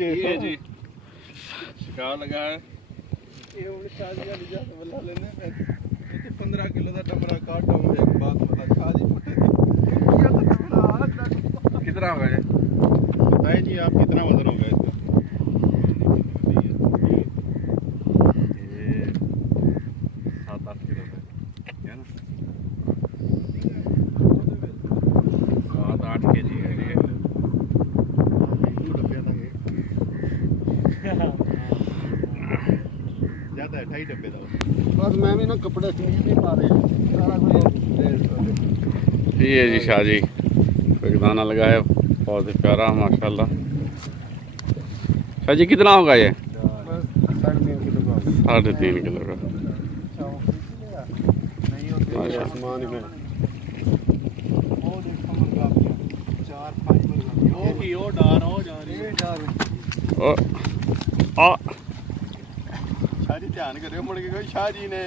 ये जी शिकार लगा है। ये उन शादी वाली जगह बल्ला लेने पे 15 किलो का टमरा काटा हूं। एक बात बता, शादी फटे कितना होगा ये? बताइए जी, आप कितना वजन होगा इसका? ये 7-8 किलो है ना, 7-8 kg है ये। ज्यादा है 2.5 डब्बे का। बस मैं भी ना कपड़े नहीं पा रहे सारा कुछ। ये जी शाह जी एक दाना लगा है, बहुत ही प्यारा माशाल्लाह। शाह जी कितना होगा ये? बस 3.5 किलो का। 3.5 किलो का माशाल्लाह। आसमान में वो देखो मुर्गा 4-5 मुर्गा वो डार हो जा रही है। ओ आ शाह जी ध्यान करियो, मुड़ के कोई शाह जी ने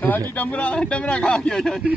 शाह जी डमरा खा गया शाह जी।